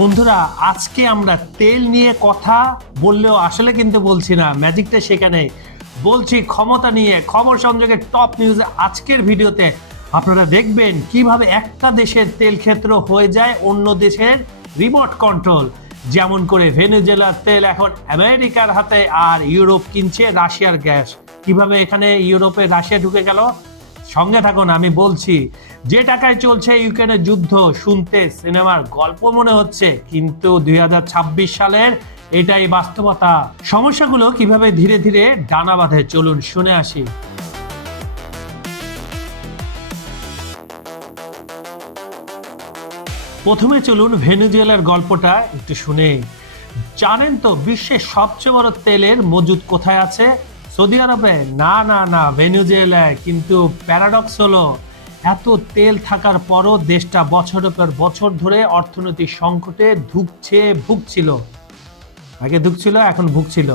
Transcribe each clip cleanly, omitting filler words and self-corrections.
বন্ধুরা, আজকে আমরা তেল নিয়ে কথা বললেও আসলে কিন্তু বলছি না, ম্যাজিকটা সেখানে বলছি ক্ষমতা নিয়ে। খবর সংযোগের টপ নিউজ আজকের ভিডিওতে আপনারা দেখবেন কিভাবে একটা দেশের তেল ক্ষেত্র হয়ে যায় অন্য দেশের রিমোট কন্ট্রোল। যেমন করে ভেনেজুয়েলার তেল এখন আমেরিকার হাতে, আর ইউরোপ কিনছে রাশিয়ার গ্যাস। কিভাবে এখানে ইউরোপে রাশিয়া ঢুকে গেল, সঙ্গে থাকুন আমি বলছি। যে টাকায় চলছে ইউক্রেনের যুদ্ধ শুনতে সিনেমার গল্প মনে হচ্ছে, কিন্তু 2026 সালের এটাই বাস্তবতা। সমস্যাগুলো কিভাবে ধীরে ধীরে ডানা বাঁধে চলুন শুনে আসি। প্রথমে চলুন ভেনেজুয়েলার গল্পটা একটু শুনে। জানেন তো বিশ্বের সবচেয়ে বড় তেলের মজুদ কোথায় আছে? সৌদি আরবে? না না না, ভেনেজুয়েলায়। কিন্তু প্যারাডক্স হলো, এত তেল থাকার পরও দেশটা বছরের পর বছর ধরে অর্থনৈতিক সংকটে ভুগছিল। আগে ধুকছিল, এখন ভুগছিল।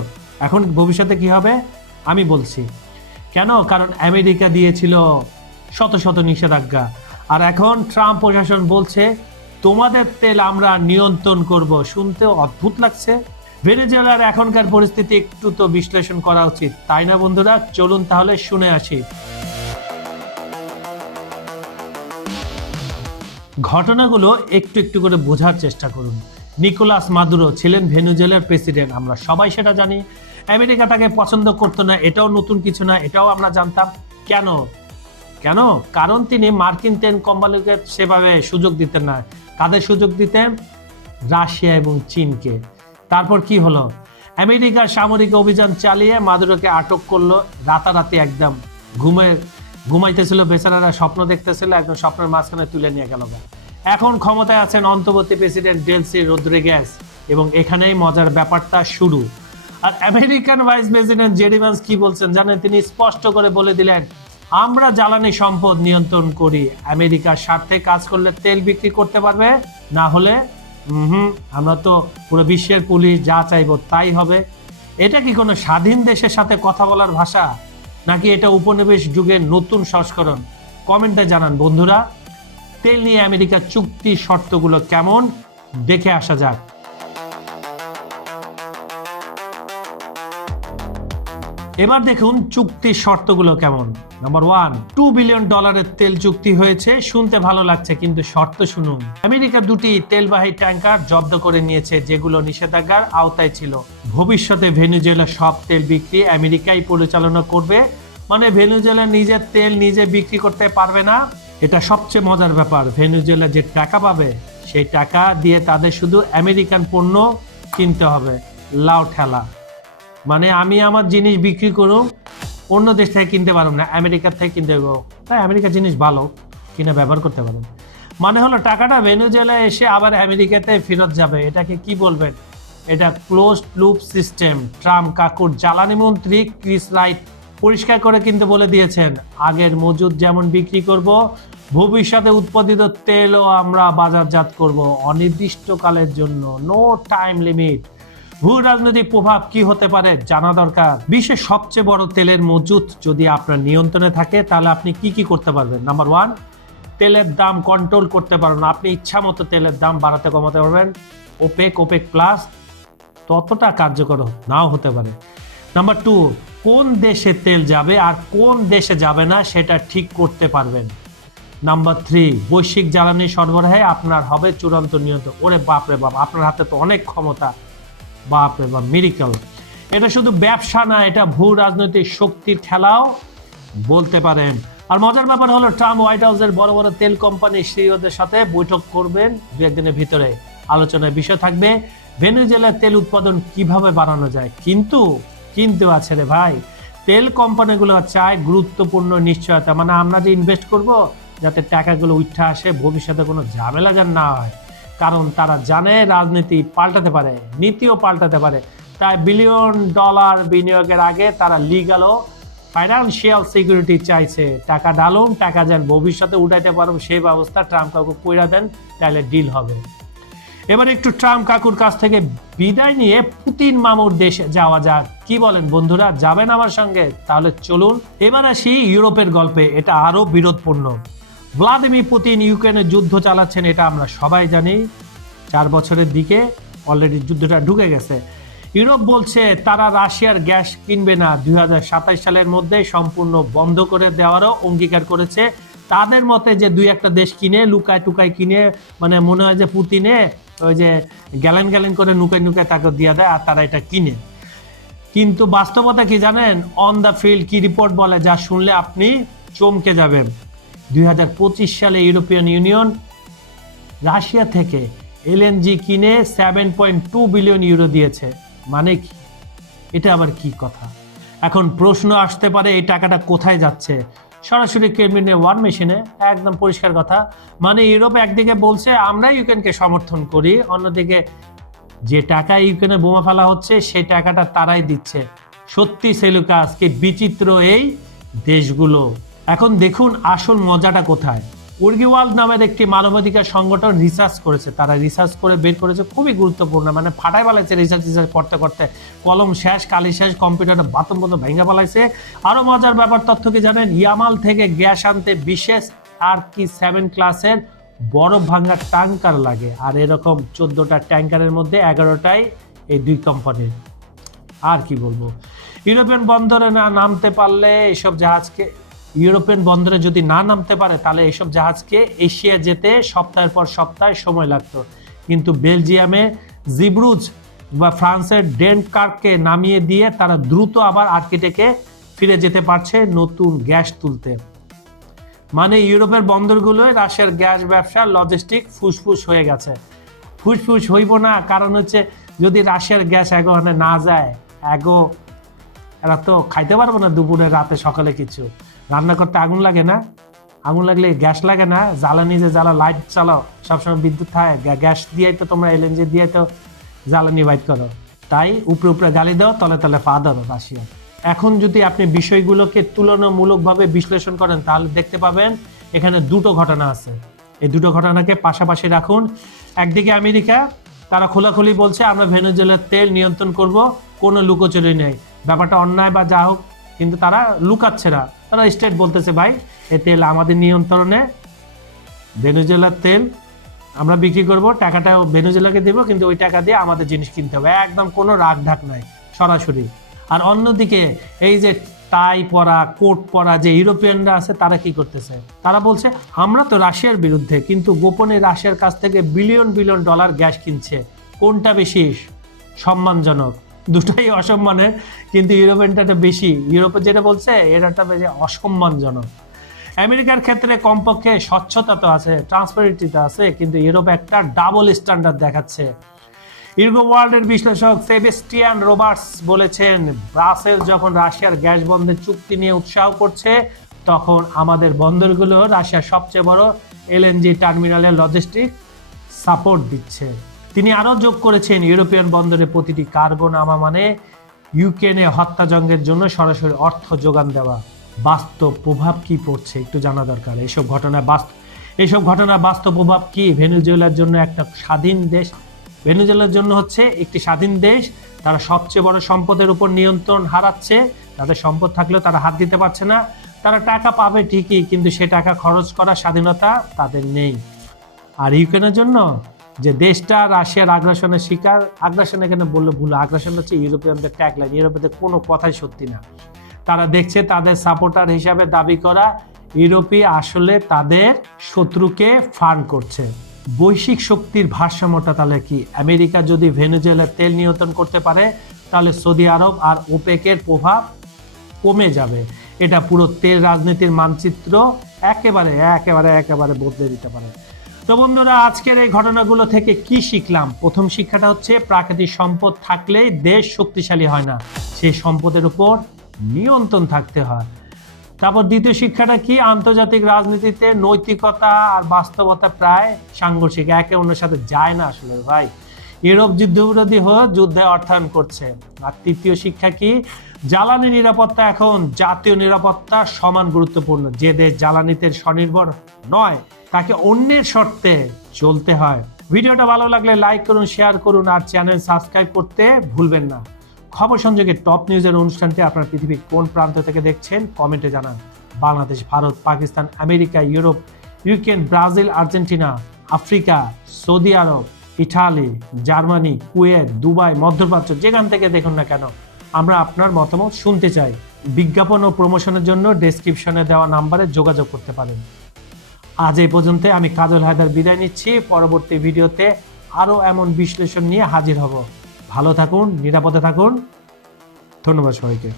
এখন ভবিষ্যতে কি হবে আমি বলছি। কেন? কারণ আমেরিকা দিয়েছিল শত শত নিষেধাজ্ঞা, আর এখন ট্রাম্প প্রশাসন বলছে তোমাদের তেল আমরা নিয়ন্ত্রণ করব। শুনতেও অদ্ভুত লাগছে। ভেনেজুয়েলার এখনকার পরিস্থিতি একটু তো বিশ্লেষণ করা উচিত, তাই না বন্ধুরা? চলুন তাহলে শুনে আসি। ঘটনাগুলো একটু একটু করে বোঝার চেষ্টা করুন। নিকোলাস মাদুরো ছিলেন ভেনেজুয়েলার প্রেসিডেন্ট, আমরা সবাই সেটা জানি। আমেরিকা তাকে পছন্দ করতো না, এটাও নতুন কিছু না, এটাও আমরা জানতাম। কেন কেন কারণ তিনি মার্কিন তেল কোম্পানিকে সেভাবে সুযোগ দিতেন না। কাদের সুযোগ দিতেন? রাশিয়া এবং চীনকে। তারপর কি হলো? আমেরিকার সামরিক অভিযান চালিয়ে মাদুরোকে আটক করলো রাতারাতি। একদম ঘুমাইতেছিল বেচারারা, স্বপ্ন দেখতেছিল, একদম স্বপ্নের মাঝখানে তুলে নিয়ে গেল। এখন ক্ষমতায় আছেন অন্তর্বর্তী প্রেসিডেন্ট ডেলসি রদ্রিগেজ, এবং এখানেই মজার ব্যাপারটা শুরু। আর American vice president JD Vance কি বলছেন জানেন? তিনি স্পষ্ট করে বলে দিলেন, আমরা জ্বালানি সম্পদ নিয়ন্ত্রণ করি, আমেরিকার স্বার্থে কাজ করলে তেল বিক্রি করতে পারবে, না হলে আমরা তো পুরো বিশ্বের পুলিশ যা চাইবো তাই হবে। এটা কি কোনো স্বাধীন দেশের সাথে কথা বলার ভাষা, নাকি এটা উপনিবেশ যুগের নতুন সংস্করণ? কমেন্টে জানান বন্ধুরা। তেল নিয়ে আমেরিকার চুক্তি শর্তগুলো কেমন দেখে আসা যাক। এবার দেখুন চুক্তির শর্তগুলো কেমন। নাম্বার 1, $2 বিলিয়ন তেল চুক্তি হয়েছে। শুনতে ভালো লাগছে, কিন্তু শর্ত শুনুন। আমেরিকা 2টি তেলবাহী ট্যাঙ্কার জব্দ করে নিয়েছে, যেগুলো নিষেধাজ্ঞার আওতায় ছিল। ভবিষ্যতে ভেনেজুয়েলা সব তেল বিক্রি আমেরিকাই পরিচালনা করবে, মানে ভেনেজুয়েলা নিজের তেল নিজে বিক্রি করতে পারবে না। এটা সবচেয়ে মজার ব্যাপার। ভেনেজুয়েলা যে টাকা পাবে, সেই টাকা দিয়ে তাদের শুধু আমেরিকান পণ্য কিনতে হবে। লাউ ঠেলা, মানে আমি আমার জিনিস বিক্রি করব, অন্য দেশ থেকে কিনতে পারব না, আমেরিকার থেকে কিনতে পারবো। তাই আমেরিকার জিনিস ভালো কিনে ব্যবহার করতে পারেন। মানে হলো টাকাটা ভেনেজুয়েলায় এসে আবার আমেরিকাতে ফেরত যাবে। এটাকে কি বলবেন? এটা ক্লোজড লুপ সিস্টেম। ট্রাম্প কাকুর জ্বালানি মন্ত্রী ক্রিস রাইট পরিষ্কার করে কিন্তু বলে দিয়েছেন, আগের মজুদ যেমন বিক্রি করব, ভবিষ্যতে উৎপাদিত তেলও আমরা বাজারজাত করব অনির্দিষ্টকালের জন্য, নো টাইম লিমিট। ভূ রাজনৈতিক প্রভাব কি হতে পারে জানা দরকার। বিশ্বের সবচেয়ে বড় তেলের মজুদ যদি আপনার নিয়ন্ত্রণে থাকে, তাহলে আপনি কি কি করতে পারবেন? নাম্বার 1, তেলের দাম কন্ট্রোল করতে পারবেন। আপনি ইচ্ছা মতো তেলের দাম বাড়াতে কমাতে পারবেন। ওপেক প্লাস ততটা কার্যকর নাও হতে পারে। নাম্বার 2, কোন দেশে তেল যাবে আর কোন দেশে যাবে না সেটা ঠিক করতে পারবেন। নাম্বার 3, বৈশ্বিক জ্বালানি সরবরাহে আপনার হবে চূড়ান্ত নিয়ন্ত্রণ। ওরে বাপরে বাপ, আপনার হাতে তো অনেক ক্ষমতা। বাপরে বাপ, মিরাকল। এটা শুধু ব্যবসা না, এটা ভূ রাজনৈতিক শক্তির খেলাও বলতে পারেন। আর মজার ব্যাপার হলো, ট্রাম্প হোয়াইট হাউসের বড় বড় তেল কোম্পানির সিইওদের সাথে বৈঠক করবেন 2-1 দিনের ভিতরে। আলোচনার বিষয় থাকবে ভেনেজুয়েলার তেল উৎপাদন কিভাবে বাড়ানো যায়। কিন্তু আছে রে ভাই, তেল কোম্পানিগুলো চায় গুরুত্বপূর্ণ নিশ্চয়তা, মানে আমরা যে ইনভেস্ট করব যাতে টাকাগুলো উঠে আসে, ভবিষ্যতে কোনো ঝামেলা যেন না হয়। কারণ তারা জানে রাজনীতি পাল্টাতে পারে, নীতিও পাল্টাতে পারে। তাই $1 বিলিয়ন বিনিয়োগের আগে তারা লিগ্যাল ও ফাইন্যান্সিয়াল সিকিউরিটি চাইছে। টাকা ডালুন, টাকা যেন ভবিষ্যতে উঠাইতে পারো সেই ব্যবস্থা ট্রাম্প কাকু কইরা দেন, তাহলে ডিল হবে। এবার একটু ট্রাম্প কাকুর কাছ থেকে বিদায় নিয়ে পুতিন মামুর দেশে যাওয়া যাক। কি বলেন বন্ধুরা, যাবেন আমার সঙ্গে? তাহলে চলুন এবার আসি ইউরোপের গল্পে। এটা আরো বিরোধপূর্ণ। ভ্লাদিমির পুতিন ইউক্রেনের যুদ্ধ চালাচ্ছেন, এটা আমরা সবাই জানি। 4 বছরের দিকে অলরেডি যুদ্ধটা ঢুকে গেছে। ইউরোপ বলছে তারা রাশিয়ার গ্যাস কিনবে না, 2027 সালের মধ্যে সম্পূর্ণ বন্ধ করে দেওয়ারও অঙ্গীকার করেছে। তাদের মতে যে 2-1টা দেশ কিনে লুকায় টুকায় কিনে, মানে মনে হয় যে পুতিনে ওই যে গ্যালেন গ্যালেন করে নুকায় নুকায় তাকে দিয়ে দেয় আর তারা এটা কিনে। কিন্তু বাস্তবতা কি জানেন? অন দ্য ফিল্ড কি রিপোর্ট বলে, যা শুনলে আপনি চমকে যাবেন। 2025 সালে ইউরোপিয়ান ইউনিয়ন রাশিয়া থেকে এলএনজি কিনে 7.2 বিলিয়ন ইউরো দিয়েছে। মানে কি? এটা আবার কি কথা? এখন প্রশ্ন আসতে পারে এই টাকাটা কোথায় যাচ্ছে? সরাসরি ক্রেমলিনের ওয়ার মেশিনে, একদম পরিষ্কার কথা। মানে ইউরোপ একদিকে বলছে আমরা ইউক্রেনকে সমর্থন করি, অন্যদিকে যে টাকা ইউক্রেনে বোমা ফেলা হচ্ছে সেই টাকাটা তারাই দিচ্ছে। সত্যি সেলুকাস, কি বিচিত্র এই দেশগুলো। এখন দেখুন আসল মজাটা কোথায়। উর্গিওয়ার্ল্ড নামের একটি মানবাধিকার সংগঠন রিসার্চ করেছে। তারা রিসার্চ করে বের করেছে, খুবই গুরুত্বপূর্ণ, মানে ফাটাই পালাইছে রিসার্চ করতে করতে, কলম শেষ, কালি শেষ, কম্পিউটারটা বাতম বন্ধ ভেঙে পালাইছে। আরও মজার ব্যাপার তথ্য কি জানেন? ইয়ামাল থেকে গ্যাস আনতে বিশেষ আরকি 7 ক্লাসের বরফ ভাঙা ট্যাঙ্কার লাগে, আর এরকম 14টা ট্যাঙ্কারের মধ্যে 11টাই এই 2 কোম্পানির। আর কি বলবো, ইউরোপিয়ান বন্দরে না নামতে পারলে এইসব জাহাজকে, ইউরোপিয়ান বন্দরে যদি না নামতে পারে তাহলে এইসব জাহাজকে এশিয়া যেতে সপ্তাহের পর সপ্তাহ সময় লাগতো। কিন্তু বেলজিয়ামে জিব্রুজ বা ফ্রান্সের ডেনকার্ককে নামিয়ে দিয়ে তারা দ্রুত আবার আর্কিটেকে ফিরে যেতে পারছে নতুন গ্যাস তুলতে। মানে ইউরোপের বন্দরগুলোয় রাশিয়ার গ্যাস ব্যবসা লজিস্টিক ফুসফুস হয়ে গেছে। ফুসফুস হইব না, কারণ হচ্ছে যদি রাশিয়ার গ্যাস এগোখানে না যায়, এরা তো খাইতে পারবো না দুপুরে, রাতে, সকালে। কিছু রান্না করতে আগুন লাগে না, আগুন লাগলে গ্যাস লাগে না, জ্বালানি যে জ্বালা, লাইট চালাও, সবসময় বিদ্যুৎ থাকে, গ্যাস দিয়ে তো তোমরা এলএনজি দিয়ে তো জ্বালানি বাইট করো। তাই উপরে উপরে গালি দাও, তলে তলে পা ধরো রাশিয়া। এখন যদি আপনি বিষয়গুলোকে তুলনামূলকভাবে বিশ্লেষণ করেন তাহলে দেখতে পাবেন এখানে 2টো ঘটনা আছে। এই 2টো ঘটনাকে পাশাপাশি রাখুন। একদিকে আমেরিকা, তারা খোলাখুলি বলছে আমরা ভেনেজুয়েলার তেল নিয়ন্ত্রণ করব, কোনো লুকোচুরি নেই। ব্যাপারটা অন্যায় বা যা হোক, কিন্তু তারা লুকাচ্ছে না, তারা স্ট্রেট বলতেছে ভাই এই তেল আমাদের নিয়ন্ত্রণে, ভেনেজুয়েলার তেল আমরা বিক্রি করব, টাকাটা ভেনেজুয়েলাকে দেবো, কিন্তু ওই টাকা দিয়ে আমাদের জিনিস কিনতে হবে, একদম কোনো রাগ ঢাক নাই, সরাসরি। আর অন্যদিকে এই যে টাই পরা, কোট পরা যে ইউরোপিয়ানরা আছে তারা কি করতেছে? তারা বলছে আমরা তো রাশিয়ার বিরুদ্ধে, কিন্তু গোপনে রাশিয়ার কাছ থেকে বিলিয়ন বিলিয়ন ডলার গ্যাস কিনছে। কোনটা বেশি সম্মানজনক? দুটাই অসম্মানের, কিন্তু ইউরোপিয়ানটা বেশি। ইউরোপে যেটা বলছে এটা বেশি অসম্মানজনক। আমেরিকার ক্ষেত্রে কমপক্ষে স্বচ্ছতা তো আছে, ট্রান্সপারেন্সিটা আছে, কিন্তু ইউরোপ একটা ডাবল স্ট্যান্ডার্ড দেখাচ্ছে। ইউরোওয়ার্ল্ডের বিশ্লেষক সেবেস্টিয়ান রবার্টস বলেছেন, ব্রাসেল যখন রাশিয়ার গ্যাস বন্ধের চুক্তি নিয়ে উৎসাহ করছে, তখন আমাদের বন্দরগুলো রাশিয়ার সবচেয়ে বড় এলএনজি টার্মিনালের লজিস্টিক সাপোর্ট দিচ্ছে। তিনি আরও যোগ করেছেন, ইউরোপিয়ান বন্দরে প্রতিটি কার্গো নামা মানে ইউক্রেনে হত্যাযজ্ঞের জন্য সরাসরি অর্থ যোগান দেওয়া। বাস্তব প্রভাব কি পড়ছে একটু জানা দরকার। এইসব ঘটনার বাস্তব প্রভাব কি? ভেনেজুয়েলার জন্য একটা স্বাধীন দেশ, ভেনেজুয়েলার জন্য হচ্ছে একটি স্বাধীন দেশ, তারা সবচেয়ে বড় সম্পদের উপর নিয়ন্ত্রণ হারাচ্ছে। তাদের সম্পদ থাকলেও তারা হাত দিতে পারছে না। তারা টাকা পাবে ঠিকই, কিন্তু সে টাকা খরচ করার স্বাধীনতা তাদের নেই। আর ইউক্রেনের জন্য যে দেশটা রাশিয়ার আগ্রাসনের শিকার, আগ্রাসন এখানে বললে ভুল, আগ্রাসন হচ্ছে ইউরোপিয়ানদের ট্যাগলাইন, ইউরোপীয়দের কোনো কথাই সত্যি না। তারা দেখছে তাদের সাপোর্টার হিসাবে দাবি করা ইউরোপীয় আসলে তাদের শত্রুকে ফান্ড করছে। বৈশ্বিক শক্তির ভারসাম্যটা তাহলে কি? আমেরিকা যদি ভেনেজুয়েলার তেল নিয়ন্ত্রণ করতে পারে তাহলে সৌদি আরব আর ওপেকের প্রভাব কমে যাবে। এটা পুরো তেল রাজনীতির মানচিত্র একেবারে বদলে দিতে পারে। তো বন্ধুরা, আজকের এই ঘটনাগুলো থেকে কি শিখলাম? প্রথম শিক্ষাটা হচ্ছে প্রাকৃতিক সম্পদ থাকলেই দেশ শক্তিশালী হয় না, সেই সম্পদের উপর নিয়ন্ত্রণ থাকতে হয়। তারপর দ্বিতীয় শিক্ষাটা কি? আন্তর্জাতিক রাজনীতিতে নৈতিকতা আর বাস্তবতা প্রায় সাংঘর্ষিক, একে অন্যের সাথে যায় না আসলে ভাই। ইউরোপ যুদ্ধবিরোধী হয়ে যুদ্ধে অর্থায়ন করছে। আর তৃতীয় শিক্ষা কি? জ্বালানি নিরাপত্তা এখন জাতীয় নিরাপত্তা সমান গুরুত্বপূর্ণ। যে দেশ জ্বালানিতে স্বনির্ভর নয় তাকে অন্যের শর্তে চলতে হয়। ভিডিওটা ভালো লাগলে লাইক করুন, শেয়ার করুন, আর চ্যানেল সাবস্ক্রাইব করতে ভুলবেন না। খবর সংযোগের টপ নিউজের অনুষ্ঠানটি আপনারা পৃথিবীর কোন প্রান্ত থেকে দেখছেন কমেন্টে জানান। Bangladesh, Bharat, Pakistan, America, Europe, Ukraine, Brazil, Argentina, Africa, Saudi Arab, Italy, Germany, Kuwait, Dubai, মধ্যপ্রাচ্য, যেখান থেকে দেখুন না কেন, আমরা আপনার মতামত শুনতে চাই। বিজ্ঞাপন ও প্রমোশনের জন্য ডেসক্রিপশনে দেওয়া নাম্বারে যোগাযোগ করতে পারেন। আজ এই পর্যন্ত। আমি কাজল হায়দার বিদায় নিচ্ছি। পরবর্তী ভিডিওতে আরও এমন বিশ্লেষণ নিয়ে হাজির হব। ভালো থাকুন, নিরাপদে থাকুন। ধন্যবাদ সবাইকে।